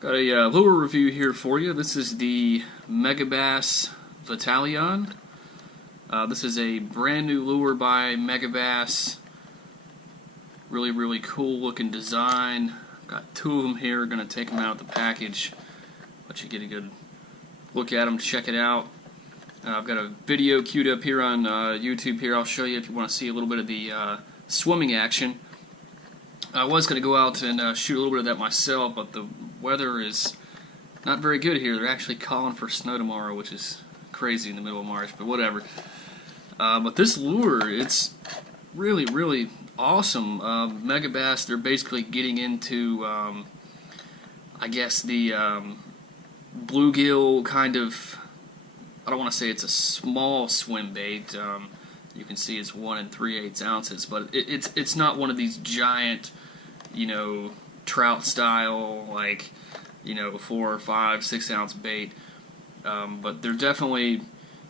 Got a lure review here for you. This is the Megabass Vatalion. This is a brand new lure by Megabass. Really cool looking design. Got two of them here. Gonna take them out of the package. Let you get a good look at them, check it out. I've got a video queued up here on YouTube here. I'll show you if you want to see a little bit of the swimming action. I was going to go out and shoot a little bit of that myself, but the weather is not very good here. They're actually calling for snow tomorrow, which is crazy in the middle of March, but whatever. But this lure, it's really awesome. Megabass, they're basically getting into, I guess, the bluegill kind of, I don't want to say it's a small swim bait. You can see it's 1 3/8 ounces, but it's not one of these giant, trout style, like, 4 or 5, 6 ounce bait. But they're definitely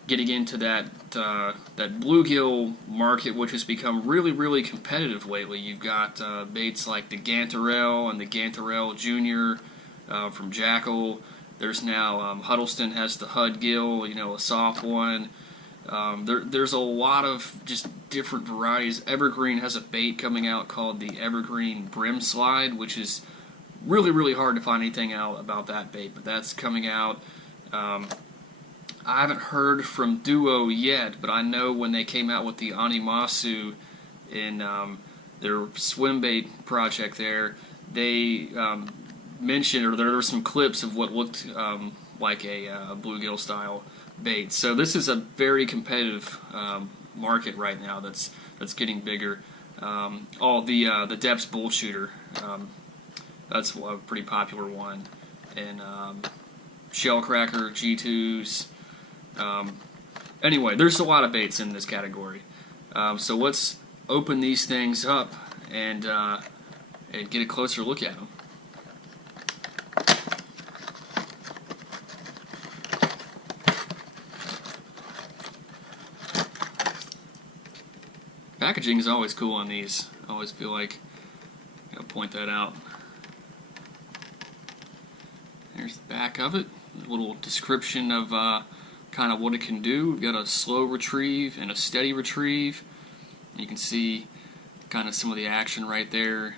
getting into that bluegill market, which has become really competitive lately. You've got baits like the Gantarelle and the Gantarelle Junior from Jackal. There's now Huddleston has the Hud Gill, a soft one. There's a lot of just different varieties. Evergreen has a bait coming out called the Evergreen Brim Slide, which is really hard to find anything out about that bait, but that's coming out. I haven't heard from Duo yet, but I know when they came out with the Animasu in their swim bait project there, they mentioned, or there were some clips of what looked like a bluegill style bait. So this is a very competitive market right now that's getting bigger. The Depths Bull Shooter, that's a pretty popular one, and Shellcracker, G2s. Anyway, there's a lot of baits in this category. So let's open these things up and get a closer look at them. Packaging is always cool on these. I always feel like I gotta point that out. There's the back of it. A little description of kind of what it can do. We've got a slow retrieve and a steady retrieve. You can see kind of some of the action right there.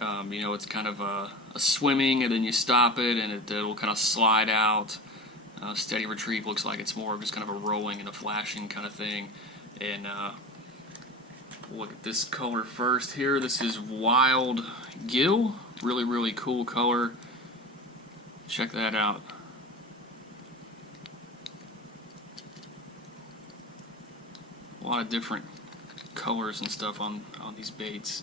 It's kind of a swimming, and then you stop it, and it'll kind of slide out. Steady retrieve looks like it's more of just kind of a rolling and a flashing kind of thing. And look at this color first here. This is Wild Gill. Really cool color. Check that out. A lot of different colors and stuff on these baits.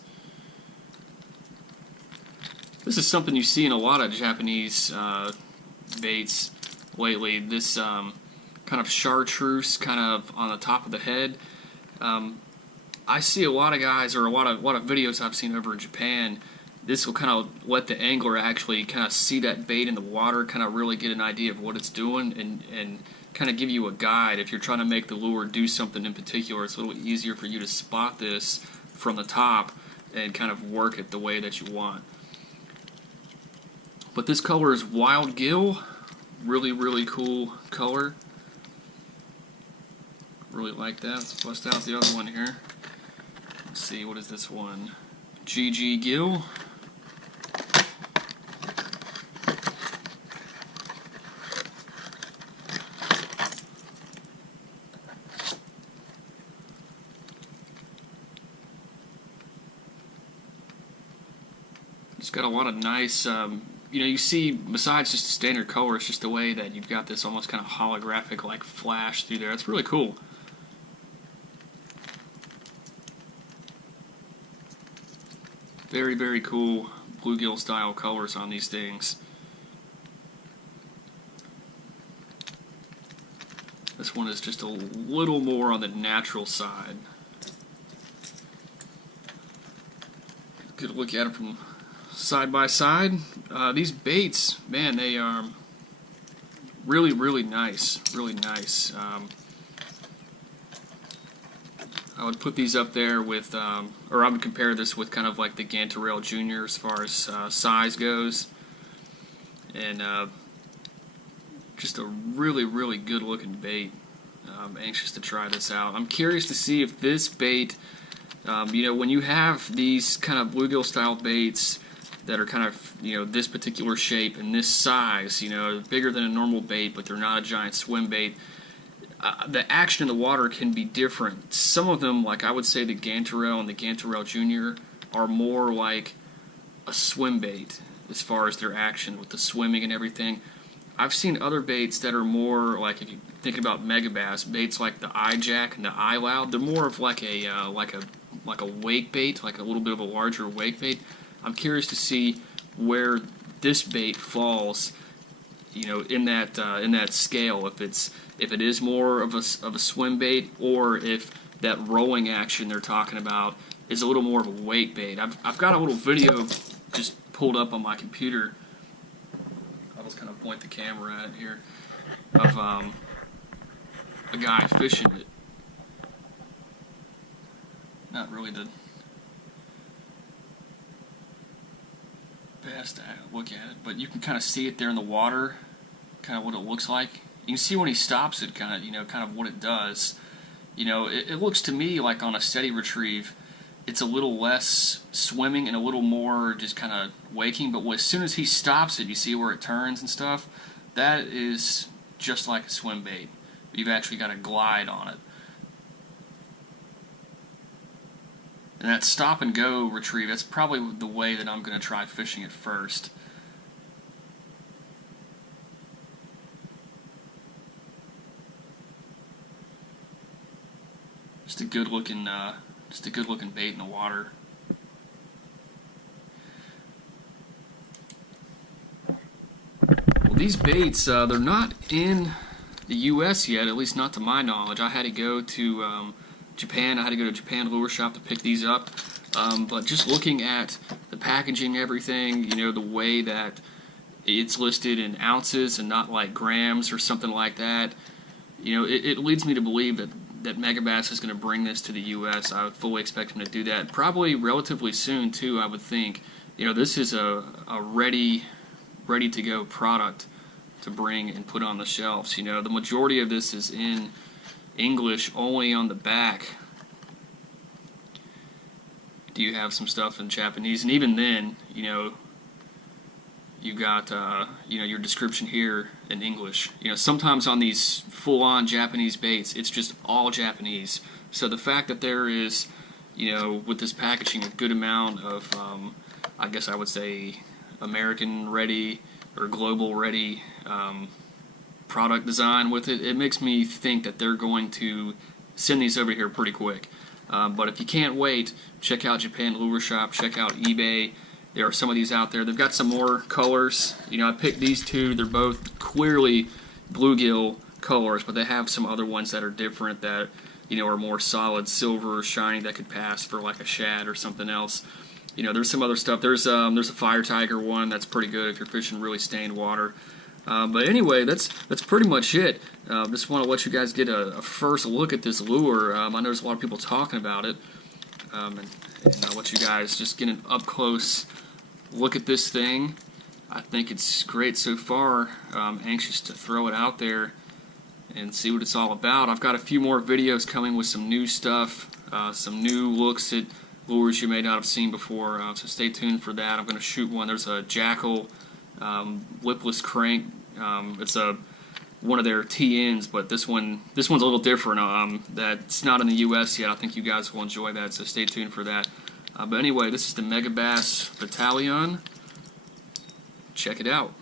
This is something you see in a lot of Japanese baits lately. This kind of chartreuse kind of on the top of the head. I see a lot of guys, or a lot of videos I've seen over in Japan. This will kind of let the angler actually kind of see that bait in the water, kind of really get an idea of what it's doing, and kind of give you a guide. If you're trying to make the lure do something in particular, it's a little easier for you to spot this from the top and kind of work it the way that you want. But this color is Wild Gill. Really cool color. Really like that. Let's bust out the other one here. Let's see, what is this one? GG Gill. It's got a lot of nice, you see, besides just a standard color, it's just the way that you've got this almost kind of holographic like flash through there. It's really cool. Very cool bluegill style colors on these things. This one is just a little more on the natural side. Good look at it from side by side. These baits, man, they are really nice. Really nice. I would put these up there with, or I would compare this with kind of like the Gantarelle Junior as far as size goes. and just a really, really good looking bait. I'm anxious to try this out. I'm curious to see if this bait, you know, when you have these kind of bluegill style baits that are kind of, you know, this particular shape and this size, you know, bigger than a normal bait, but they're not a giant swim bait, the action in the water can be different. Some of them, like I would say the Gantarel and the Gantarel Jr., are more like a swim bait as far as their action with the swimming and everything. I've seen other baits that are more like, if you think about Megabass, baits like the eye jack and the eye loud, they're more of like a wake bait, like a little bit of a larger wake bait. I'm curious to see where this bait falls, you know, in that scale. If it is more of a swim bait, or if that rolling action they're talking about is a little more of a wake bait. I've got a little video just pulled up on my computer. I'll just kind of point the camera at it here of a guy fishing it. Not really the best look at it, but you can kind of see it there in the water, kind of what it looks like. You can see when he stops it, kind of what it does. You know, it looks to me like on a steady retrieve, it's a little less swimming and a little more just kind of waking, but as soon as he stops it, you see where it turns and stuff. That is just like a swim bait. You've actually got a glide on it. And that stop and go retrieve, that's probably the way that I'm going to try fishing it first. Just a good looking bait in the water. Well, these baits, they're not in the U.S. yet, at least not to my knowledge. I had to go to Japan. I had to go to Japan Lure Shop to pick these up. But just looking at the packaging, everything, you know, the way that it's listed in ounces and not like grams or something like that, you know, it leads me to believe that Megabass is going to bring this to the U.S. I would fully expect him to do that, probably relatively soon too, I would think. You know, this is a ready to go product to bring and put on the shelves. You know, the majority of this is in English only. On the back do you have some stuff in Japanese, and even then, you know, you got you know, your description here in English. You know, sometimes on these full-on Japanese baits, it's just all Japanese. So the fact that there is, you know, with this packaging, a good amount of, I guess I would say, American ready or global ready product design with it, it makes me think that they're going to send these over here pretty quick. But if you can't wait, check out Japan Lure Shop, check out eBay. There are some of these out there. They've got some more colors. You know, I picked these two. They're both clearly bluegill colors, but they have some other ones that are different that, you know, are more solid silver or shiny that could pass for like a shad or something else. You know, there's some other stuff. There's a fire tiger one that's pretty good if you're fishing really stained water. But anyway, that's pretty much it. Just want to let you guys get a first look at this lure. I know there's a lot of people talking about it, and I'll let you guys just get an up close look at this thing. I think it's great so far. I'm anxious to throw it out there and see what it's all about. I've got a few more videos coming with some new stuff, some new looks at lures you may not have seen before, so stay tuned for that. I'm going to shoot one. There's a Jackal lipless crank. It's one of their TNs, but this one's a little different. That's not in the U.S. yet. I think you guys will enjoy that, so stay tuned for that. But anyway, this is the Megabass Vatalion. Check it out.